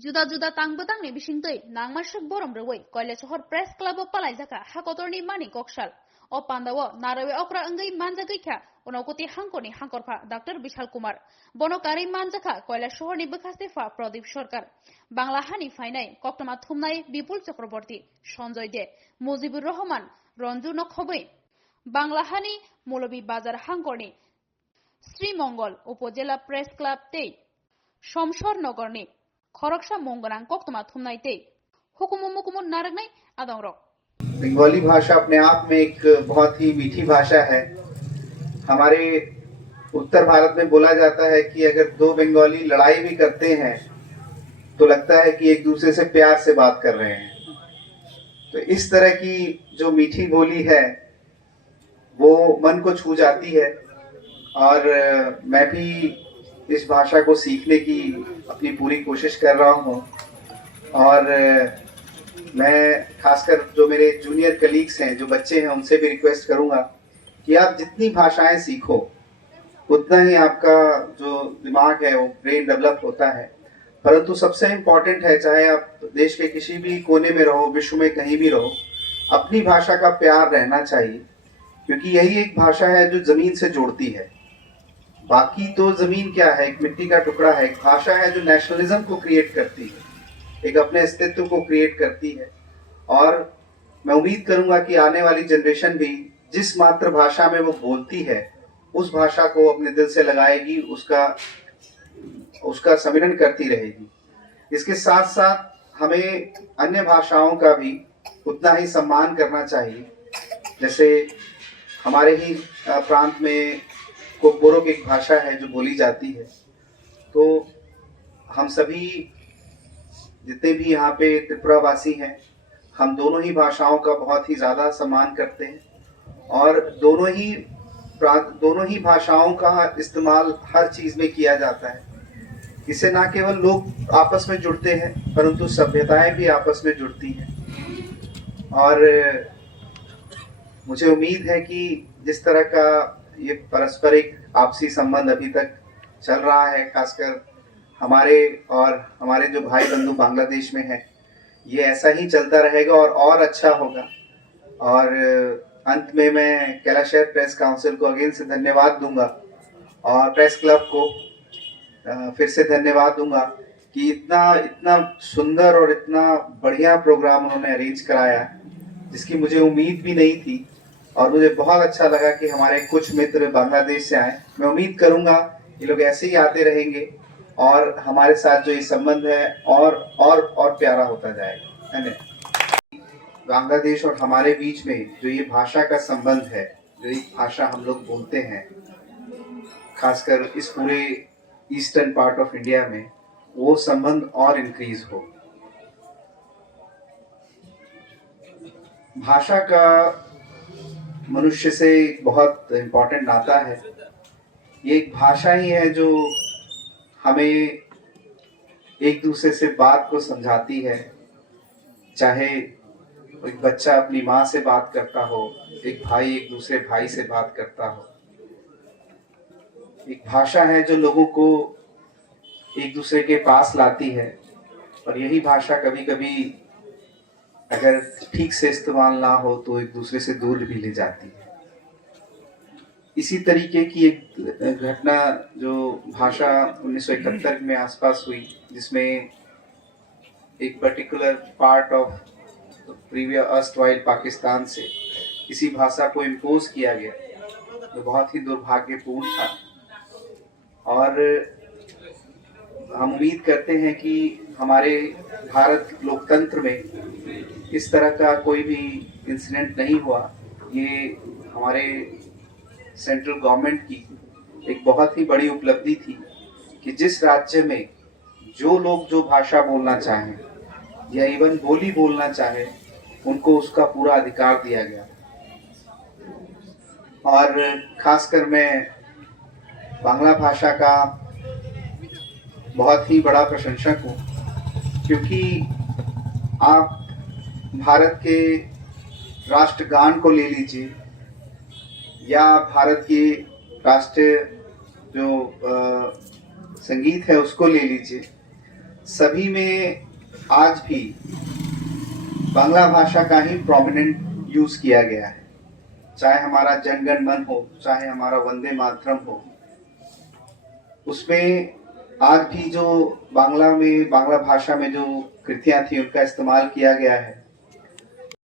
जुदा जुदा तांगबोतांनि बिसिंतै नांमारसक बरम रवै कयला सहर प्रेस क्लब पालायजाका हाकतरनि मानि कक्साल o pandawo narawe okra अंगै मानजा गैखा उनावगति हांखनि हांखरफा डॉक्टर विशाल कुमार बनकारि मानजाखा कयला शहरनि बखास्तेफा प्रदीप सरकार बांला हानि फाइनाय कक्टमा थुमनाय विपुल चक्रवर्ती सञ्जय दे मुजिबुर रहमान रंजू नखबै बांला हानि मौलवी बाजार हांखरनि श्रीमंगल उपजिला प्रेस क्लब तै समसर नगरनि खरकसा मंगनां कक्टमा थुमनाय तै हुकुम मुकुम नारगनाय आदंरक बंगाली भाषा अपने आप में एक बहुत ही मीठी भाषा है। हमारे उत्तर भारत में बोला जाता है कि अगर दो बंगाली लड़ाई भी करते हैं तो लगता है कि एक दूसरे से प्यार से बात कर रहे हैं। तो इस तरह की जो मीठी बोली है वो मन को छू जाती है और मैं भी इस भाषा को सीखने की अपनी पूरी कोशिश कर रहा हूँ। और मैं खासकर जो मेरे जूनियर कलीग्स हैं, जो बच्चे हैं, उनसे भी रिक्वेस्ट करूंगा कि आप जितनी भाषाएं सीखो उतना ही आपका जो दिमाग है वो ब्रेन डेवलप होता है। परंतु सबसे इम्पोर्टेंट है, चाहे आप देश के किसी भी कोने में रहो, विश्व में कहीं भी रहो, अपनी भाषा का प्यार रहना चाहिए, क्योंकि यही एक भाषा है जो जमीन से जोड़ती है। बाकी तो जमीन क्या है, एक मिट्टी का टुकड़ा है। एक भाषा है जो नेशनलिज्म को क्रिएट करती है, एक अपने अस्तित्व को क्रिएट करती है। और मैं उम्मीद करूंगा कि आने वाली जनरेशन भी जिस मातृभाषा में वो बोलती है उस भाषा को अपने दिल से लगाएगी, उसका सम्मिलन करती रहेगी। इसके साथ साथ हमें अन्य भाषाओं का भी उतना ही सम्मान करना चाहिए। जैसे हमारे ही प्रांत में कोकबोरोक एक भाषा है जो बोली जाती है। तो हम सभी जितने भी यहाँ पे त्रिपुरावासी हैं, हम दोनों ही भाषाओं का बहुत ही ज़्यादा सम्मान करते हैं और दोनों ही भाषाओं का इस्तेमाल हर चीज़ में किया जाता है। इससे ना केवल लोग आपस में जुड़ते हैं, परंतु सभ्यताएं भी आपस में जुड़ती हैं। और मुझे उम्मीद है कि जिस तरह का ये पारस्परिक आपसी संबंध अभी तक चल रहा है, खासकर हमारे जो भाई बंधु बांग्लादेश में हैं, ये ऐसा ही चलता रहेगा और अच्छा होगा। और अंत में मैं कैलाश शहर प्रेस काउंसिल को अगेन से धन्यवाद दूंगा और प्रेस क्लब को फिर से धन्यवाद दूंगा कि इतना सुंदर और इतना बढ़िया प्रोग्राम उन्होंने अरेंज कराया, जिसकी मुझे उम्मीद भी नहीं थी। और मुझे बहुत अच्छा लगा कि हमारे कुछ मित्र बांग्लादेश से आए। मैं उम्मीद करूंगा ये लोग ऐसे ही आते रहेंगे और हमारे साथ जो ये संबंध है और प्यारा होता जाएगा। धन्यवाद। बांग्लादेश और हमारे बीच में जो ये भाषा का संबंध है, जो एक भाषा हम लोग बोलते हैं, खासकर इस पूरे ईस्टर्न पार्ट ऑफ इंडिया में, वो संबंध और इंक्रीज हो। भाषा का मनुष्य से बहुत इम्पोर्टेंट नाता है। ये एक भाषा ही है जो हमें एक दूसरे से बात को समझाती है। चाहे एक बच्चा अपनी माँ से बात करता हो, एक भाई एक दूसरे भाई से बात करता हो। एक भाषा है जो लोगों को एक दूसरे के पास लाती है। और यही भाषा कभी कभी अगर ठीक से इस्तेमाल ना हो तो एक दूसरे से दूर भी ले जाती है। इसी तरीके की एक घटना जो भाषा 1971 में आसपास हुई, जिसमें एक particular part of previous erstwhile Pakistan से किसी भाषा को इम्पोज किया गया, जो बहुत ही दुर्भाग्यपूर्ण था। और हम उम्मीद करते हैं कि हमारे भारत लोकतंत्र में इस तरह का कोई भी इंसिडेंट नहीं हुआ। ये हमारे सेंट्रल गवर्नमेंट की एक बहुत ही बड़ी उपलब्धि थी कि जिस राज्य में जो लोग जो भाषा बोलना चाहें या इवन बोली बोलना चाहे, उनको उसका पूरा अधिकार दिया गया। और खासकर मैं बांग्ला भाषा का बहुत ही बड़ा प्रशंसक हूँ, क्योंकि आप भारत के राष्ट्रगान को ले लीजिए या भारत की राष्ट्रीय जो संगीत है उसको ले लीजिए, सभी में आज भी बांग्ला भाषा का ही प्रोमिनेंट यूज किया गया है। चाहे हमारा जनगण मन हो, चाहे हमारा वंदे मातरम हो, उसमें आज भी जो बांग्ला भाषा में जो कृतियां थी उनका इस्तेमाल किया गया है।